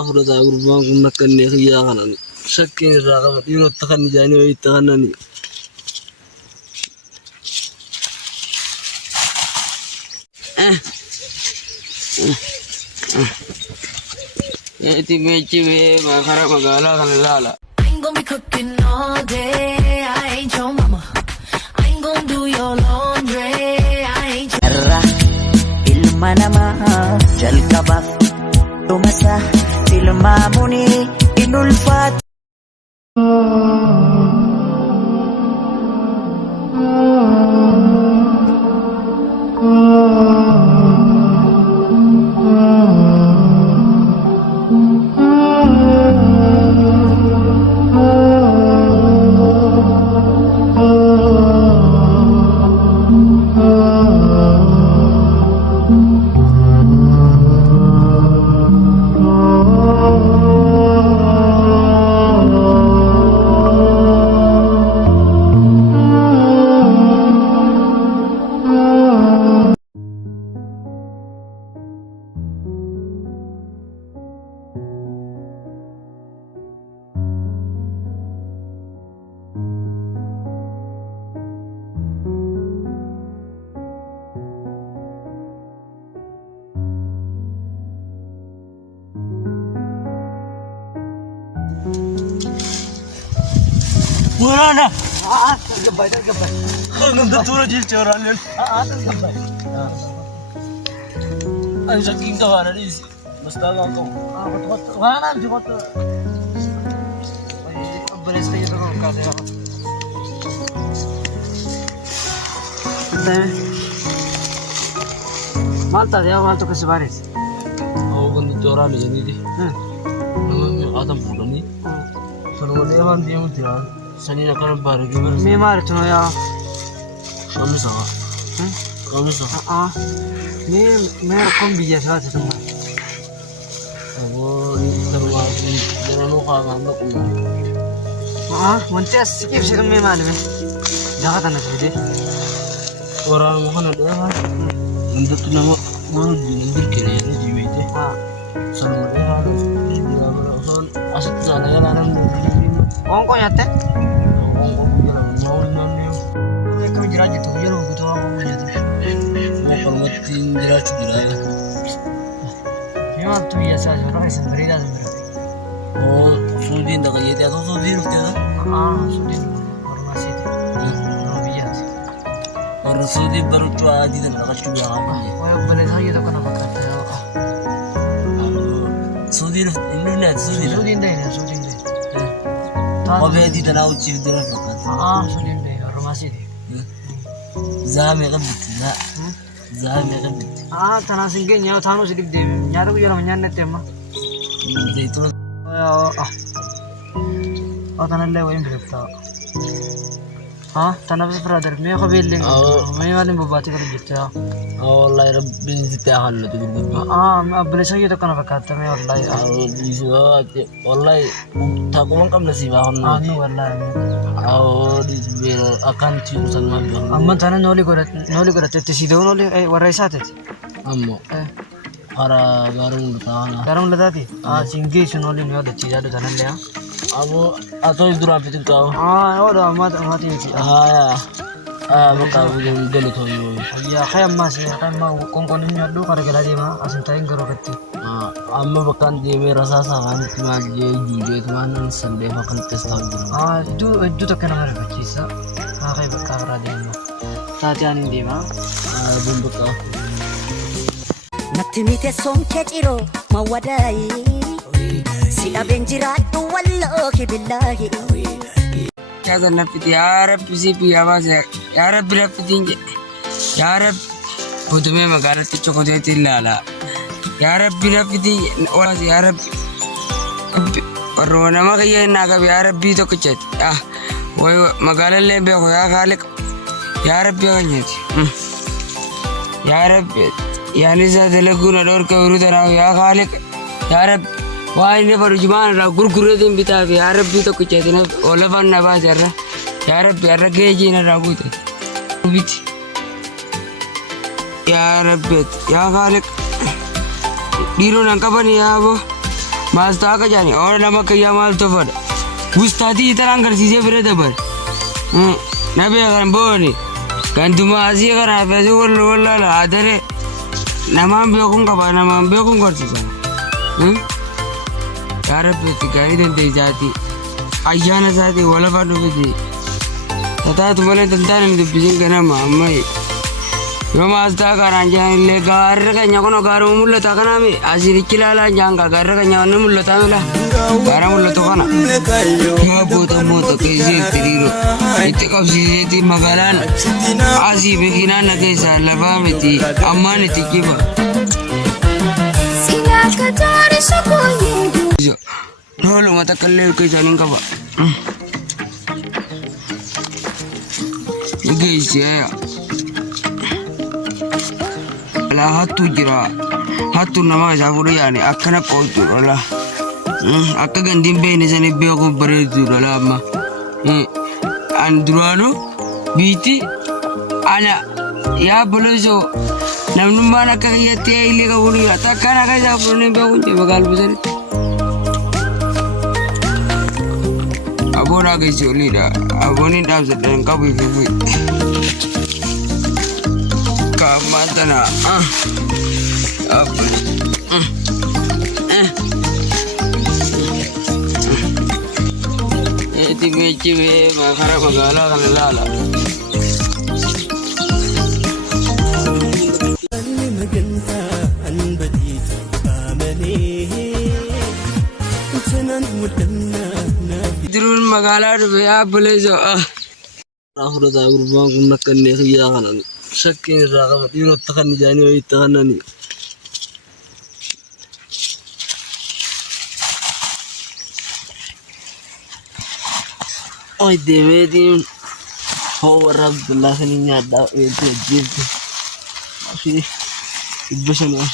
أفرد أقربان كنا كني خيانا شكين الرقبة يروح تخني جاني ويتخنني يأتي ما خرب مقالا خن لا I ain't gonna be cooking all day. I ain't your mama. I ain't gonna do your laundry. I ain't your Irra ilma namaa jalqabaaf dhumasa tilmaamuni in ulfaatu. Murana. Tergabay. Nagduturo dito choran yun. Tergabay. Ang saking kawanan is. Basta lang ito. Wala na, jukot. Balis tayo ito kasi ako. Malta kasi baris. Ako kung choran yun hindi. Naman atam pulo ni. Sana mo naman di mo tiyan. Sani na ka ng bari gibar. May marito na ya. Kami sa. May kong biya sa atin mo. Ako itaruwa darano ka nganda ko. Montes skip siya may mali me. Dapat na sige. Orang mo kana da. Nandito na mo. Ano dindir kaya ni jiwite. Sana mo na halos. Asat sana yan anang Kung ko yate? Ako mau nanyo. Ikaw jira dito, yun ang gusto ako mo dito. Mau matin dira chudira. Yung 2 years sa jura kasi berida berarti. Oh, sudin da kaya tayo sudin udah. Sudin formasi itu. Bias. Orang sudin baru cua di dalam kacuba apa ya? Oh, boleh saya itu kenapa kata? Sudin ini nih sudin. Sudin deh. Wabe di dalam ucil dalam fakat. Sudin deh, formasi deh. Zame kabit na. Zame kabit. Tanah singgih nyawa thanu sedikit deh. Nyara gue jalan nyanyi tema. Itu. Tanah lewa yang berapa? Tanah besar brother. Saya kau building. Saya malah membati kalau gitu ya. Allah Rabbi zitiahan lo tuh. Boleh saya itu kenapa kata saya Allah. Wallahi tak kau kam nasi bahon. Wallahi. Di sebil akan ciusan mabang. Amman tanah noli korat tete sido noli warai sate. Ammo. Para garung bertahan. Garung ledati. Singgih sunoli nyo ada cida ada tanah lea. Abo atau itu rapi itu kau. Udah mati sih. Maka udah dulu tuh yo. Ya kayak mas kongkonin nyo kada kada dia mah asin tayang garo keti. Amma bahkan dia merasa sangat cuma dia jujur teman sampai makan tes lagi. Itu tak kena mereka kisah. Kayak berkara dia mah. Tatian ini mah. Bumbu kau. Natimite somketiro mawadai si abenjiratu wallahi billahi क्या करना पीती यार किसी भी आवाज है यार बिना पीती यार खुद में मगाना तिचो को देती लाला यार बिना पीती और यार और रोना मग ये ना कभी यार भी तो कुछ वो मगाले ले बे होया खाले यार भी नहीं यार यानी से दिलगु न डोर के उरुद रहा या खाले यार वाई ने पर जुबान रहा गुरगुरे दिन बिता यार भी तो कुछ है ना ओले बन ना बाज रहा यार के जी ना रागु थे बिच यार बेत या खाले डीरो ना कबनी या वो Maastaa akka jaani oora lama kayyaa maal tofadha. Gustaatii taraan garsiisee bira dabar. Nabee kan booni. Kan dumaasii kana feesii wallaala adare. Namaan beekuun qaba namaan beekuun gorsiisa. Yaa Rabbi itti gaarii dandeessaati. Ayyaana isaati walafaa dhufiti. Tataatu malee tantaan hin dubbisiin ganama ammayyi. Yoo maastaa kanaan jaan illee gaarri keenya kun gaaruma mul'ata kanaami asirichi ilaalaa jaan gaarri keenya wanni mul'ata mila gaara mul'atu kana yaa boota moota keessee itti dhiiru itti qabsiiseeti magaalaan asii biqinaan na keessaa lafaa miti ammaan itti kiba. Looluma takka illee hirka isaanii qaba. Geessee ala hattu jira hattu nama isa fuudhu yaani akkana qootu ala akka gandiin beekne sanii beekuun bareedu ala amma an duraanu biiti ana yaa boloso namnummaan akka kiyyattee illee qabuun yaata akkana akka isaa fuudhanii beekuun jee magaaluma sanitti. Aboonaa geessi oliidha abooniin dhaabsadhaan qabu ifuufi. Kamatana apa mechi be makara magala kan lala dirun magala be abule zo rahura da urban kun nakanne khiya kanan شكين الرغبة يرو التخني جاني ويتغنني أي ديميدين هو رب الله خليني أدعو إنتي أجيبتي أخي إبشنا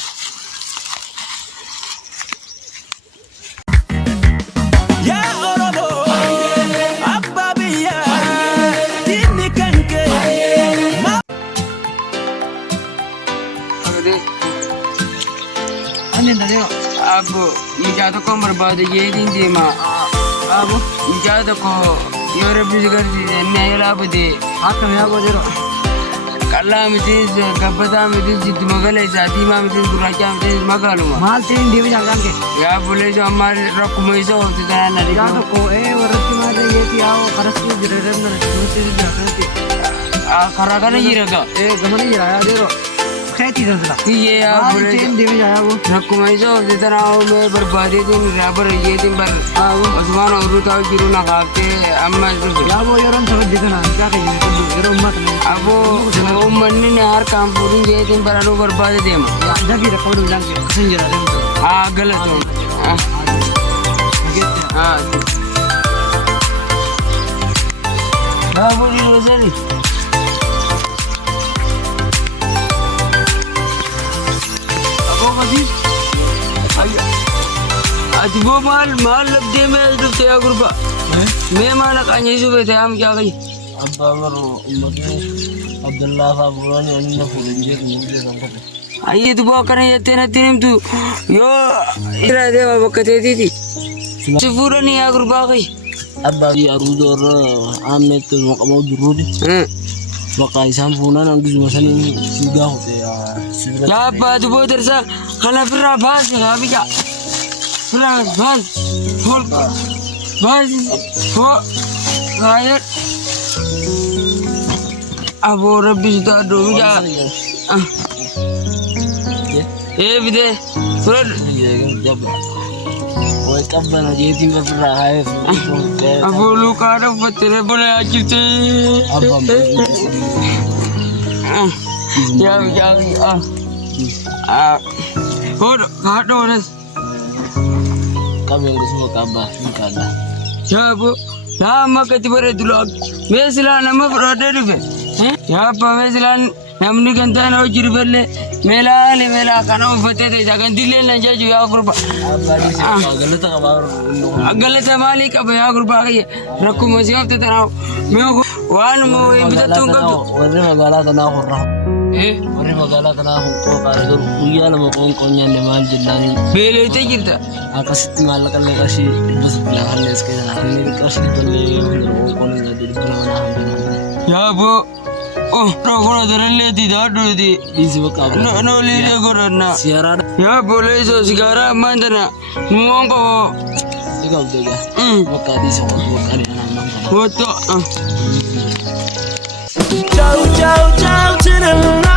Abu, ijazah kau berbada jadi ni mah. Abu, ijazah kau yore bisikar di ni lah budi. Apa ni aku jero? Kalau mesti kabar mesti jitu magal jadi mah mesti duraja mesti magal mah. Mal tin dia jangan ke. Ya boleh jo amal rakumai so tidak nari. Ijazah kau orang tu ada ye tiaw karasi jiran mana mesti jangan ke. Karakan jiraga. Gamane jira jero. खेती दसला ये यार बोले टीम देवे जाया वो रकुमाइजो जितना आओ मैं बर्बादी दिन रबर ये दिन बर उस्मान और उताव जिरु ना खाते अम्मा या वो यार हम सब दिखना क्या कहेंगे तो यार उम्मत में अब वो मन्नी ने हर काम पूरी ये दिन पर अनु बर्बादी दे म जब भी रखो उड़ान के संजरा दे हां गलत हो हां हां बोली रोज़नी Ati bo mal labde में तो तेरा गुरबा मैं माना कान्हे सुबह थे हम क्या कही अब अगर उम्मते अब्दुल्ला साहब बुरानी अन्य फुलंजे मुझे संपत आइए तो वो करें ये तेरा तीन तू यो इरा देवा बकते थी सिफुरा नहीं आ गुरबा कही अब अभी अरुदोर आमे तो मकामो दुरुद बकाई संपूर्ण नंगिस मसनी सुगा होते या बात वो दरसा खला फिर बास है अभी क्या फिर बास फुल बास हो गायर अब वो रब्बी सुधा डूब जा ये भी दे फिर जब वो कब बना ये दिन पर रहा है अब वो लोग आ रहे हैं तेरे बोले आज कितने ya hot oras kami yang semua kabar nikah ya bu ya maka tiba dulu mesila nama berada di ya apa mesila namni ganta na ujir belle mela kana ufate de jagan dille na jaju ya gurba galata malik ab ya gurba ke rakku masiaf te tara me wan mo ibdatun ka warna magala tana khurra warri magaalaa kanaa koo kaa'ee dur guyyaa lama qoonqoon nyaanne maal jennaaniin beeloote jirta. akkasitti maallaqa illee qarshii 100 laafallee as keessa naannoo qarshii 100 yoo qoonqoon hin gaddee 200 nama hambaa. Yaa boo. Oh, rafuna darallee ti daaduu ti. Dhiisi bakka abbaa. No liiree godhanna. Siyaaraadha. Yaa boleesoo sigaaraa ammaan tana nuwoon qaboo. Si qabdee gaa. Bakka dhiisi qotu bakka dhiisi naannoo kana. Wotto. Ciao, ciao, ciao to the night.